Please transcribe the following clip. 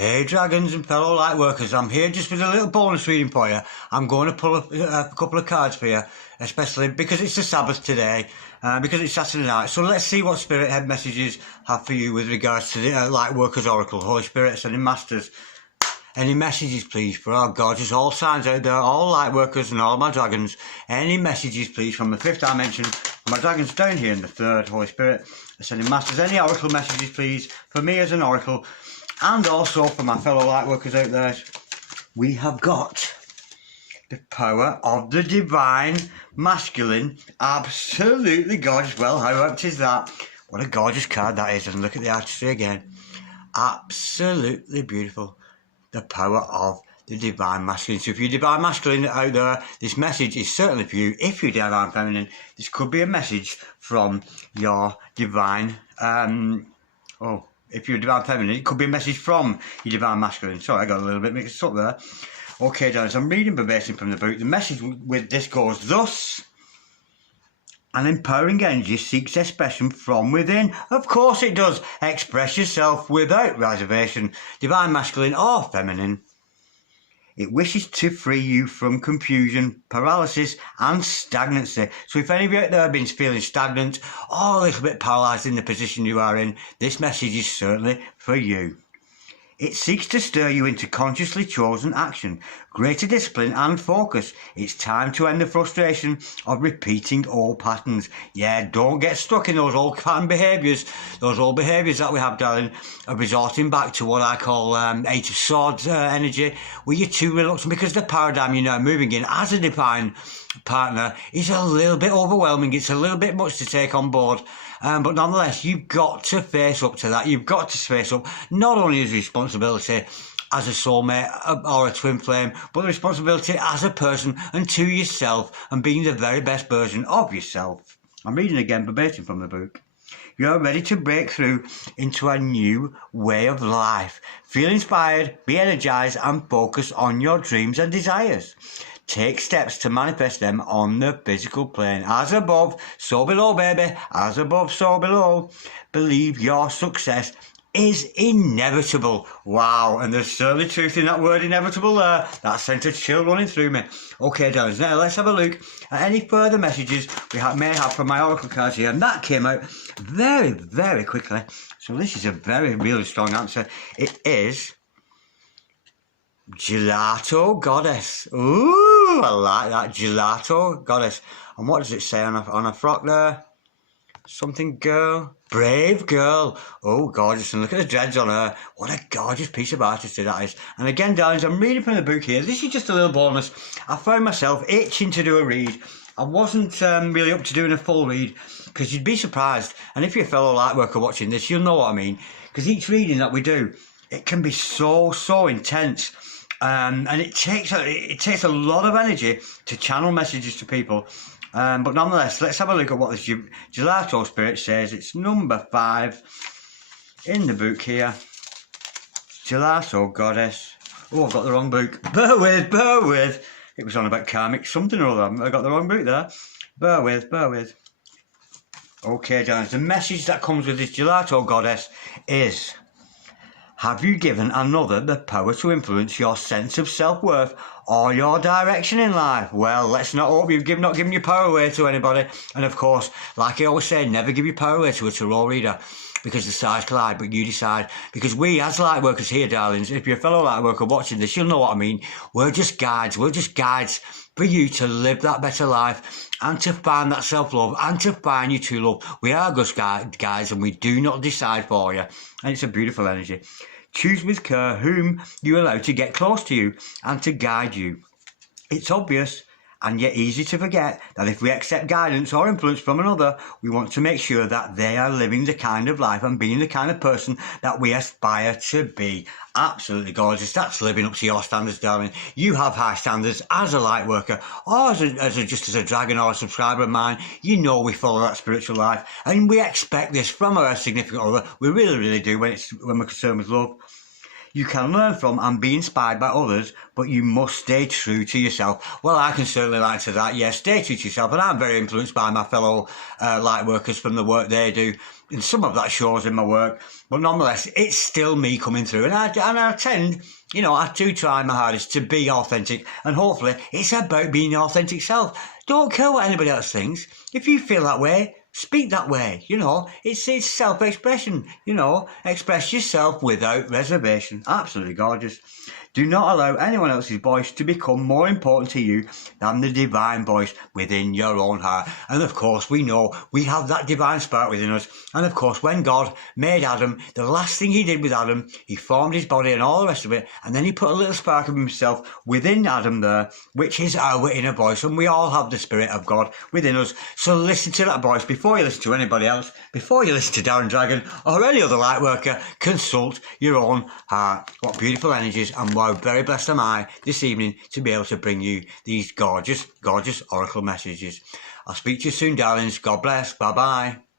Hey dragons and fellow light workers, I'm here just with a little bonus reading for you. I'm going to pull a couple of cards for you, especially because it's the Sabbath today, because it's Saturday night. So let's see what Spirit Head messages have for you with regards to the Light Workers Oracle. Holy Spirit, sending masters. Any messages please for our gorgeous all signs out there, all light workers and all my dragons. Any messages please from the fifth dimension, my dragons down here in the third. Holy Spirit, sending masters. Any oracle messages please for me as an oracle, and also for my fellow light workers out there. We have got the power of the divine masculine. Absolutely gorgeous. Well, how apt is that? What a gorgeous card that is. And look at the artistry again. Absolutely beautiful. The power of the divine masculine. So if you're divine masculine out there, this message is certainly for you. If you're divine feminine, this could be a message from your divine if you're divine feminine, it could be a message from your divine masculine. Sorry, I got a little bit mixed up there. Okay, darlings, I'm reading verbatim from the book. The message with this goes thus: an empowering energy seeks expression from within. Of course it does. Express yourself without reservation, divine masculine or feminine. It wishes to free you from confusion, paralysis and stagnancy. So if any of you out there have been feeling stagnant or a little bit paralysed in the position you are in, this message is certainly for you. It seeks to stir you into consciously chosen action, greater discipline and focus. It's time to end the frustration of repeating old patterns. Yeah, don't get stuck in those old pattern behaviours. Those old behaviours that we have, darling, are resorting back to what I call Eight of Swords energy, where you're too reluctant because the paradigm you're now moving in as a divine partner is a little bit overwhelming. It's a little bit much to take on board. But nonetheless, you've got to face up to that. You've got to face up not only as a responsibility as a soulmate or a twin flame, but the responsibility as a person and to yourself and being the very best version of yourself. I'm reading again verbatim from the book. You're ready to break through into a new way of life. Feel inspired, be energized and focus on your dreams and desires. Take steps to manifest them on the physical plane. As above, so below, baby. As above, so below. Believe your success is inevitable. Wow, and there's certainly truth in that word inevitable there. That sent a chill running through me. Okay, darlings, now let's have a look at any further messages we may have from my oracle cards here. And that came out very, very quickly. So this is a very, really strong answer. It is Gelato Goddess. Ooh, I like that. Gelato Goddess. And what does it say on a frock there? Something girl. Brave girl. Oh, gorgeous. And look at the dreads on her. What a gorgeous piece of artistry that is. And again, darlings, I'm reading from the book here. This is just a little bonus. I found myself itching to do a read. I wasn't really up to doing a full read because you'd be surprised. And if you're a fellow light worker watching this, you'll know what I mean. Because each reading that we do, it can be so intense. And it takes a lot of energy to channel messages to people. But nonetheless, let's have a look at what this Gelato Spirit says. It's number 5 in the book here. Gelato Goddess. Oh, I've got the wrong book. Bear with. It was on about karmic something or other. I got the wrong book there. Bear with. Okay, darlings, the message that comes with this Gelato Goddess is: have you given another the power to influence your sense of self-worth or your direction in life? Well, let's not hope you've not given your power away to anybody. And of course, like I always say, never give your power away to a tarot reader, because the stars collide, but you decide. Because we, as light workers here, darlings, if you're a fellow light worker watching this, you'll know what I mean. We're just guides. We're just guides for you to live that better life and to find that self-love and to find your true love. We are just guides and we do not decide for you. And it's a beautiful energy. Choose with care whom you allow to get close to you and to guide you. It's obvious and yet easy to forget that if we accept guidance or influence from another, we want to make sure that they are living the kind of life and being the kind of person that we aspire to be. Absolutely gorgeous. That's living up to your standards, darling. You have high standards as a light worker or just as a dragon or a subscriber of mine. You know we follow that spiritual life and we expect this from our significant other. We really do when we're concerned with love. you can learn from and be inspired by others, but you must stay true to yourself. Well, I can certainly like to that. Yes, stay true to yourself. And I'm very influenced by my fellow light workers from the work they do. And some of that shows in my work. But nonetheless, it's still me coming through. And I tend, you know, I do try my hardest to be authentic. And hopefully, it's about being your authentic self. Don't care what anybody else thinks. If you feel that way, speak that way, you know. It's self-expression, you know. Express yourself without reservation. Absolutely gorgeous. Do not allow anyone else's voice to become more important to you than the divine voice within your own heart. And of course, we know we have that divine spark within us. And of course, when God made Adam, the last thing he did with Adam, he formed his body and all the rest of it. And then he put a little spark of himself within Adam there, which is our inner voice. And we all have the Spirit of God within us. So listen to that voice before you listen to anybody else, before you listen to Darren Dragon or any other light worker. Consult your own heart. What beautiful energies, and wow, very blessed am I this evening to be able to bring you these gorgeous, gorgeous oracle messages. I'll speak to you soon, darlings. God bless. Bye-bye.